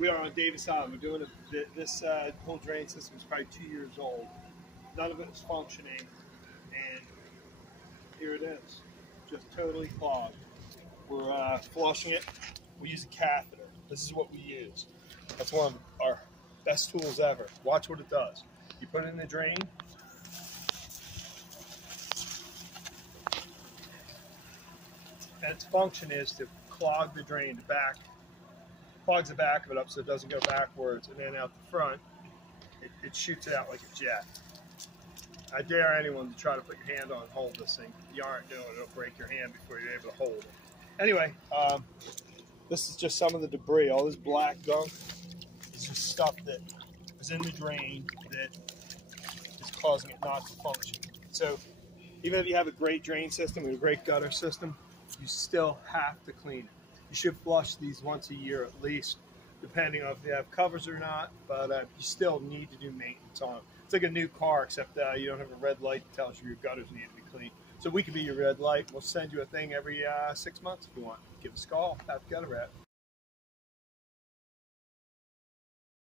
We are on Davis Island. We're doing this whole drain system is probably 2 years old. None of it is functioning, and here it is, just totally clogged. We're flushing it. We use a catheter. This is what we use. That's one of our best tools ever. Watch what it does. You put it in the drain. And its function is to clog the drain, clogs the back of it up so it doesn't go backwards, and then out the front, it shoots it out like a jet. I dare anyone to try to put your hand on and hold this thing. If you aren't doing it, it'll break your hand before you're able to hold it. Anyway, this is just some of the debris. All this black gunk is just stuff that is in the drain that is causing it not to function. So even if you have a great drain system and a great gutter system, you still have to clean it. You should flush these once a year at least, depending on if they have covers or not, but you still need to do maintenance on them. It's like a new car, except you don't have a red light that tells you your gutters need to be cleaned. So we could be your red light. We'll send you a thing every 6 months if you want. Give us a call. Pat the Gutter Rat.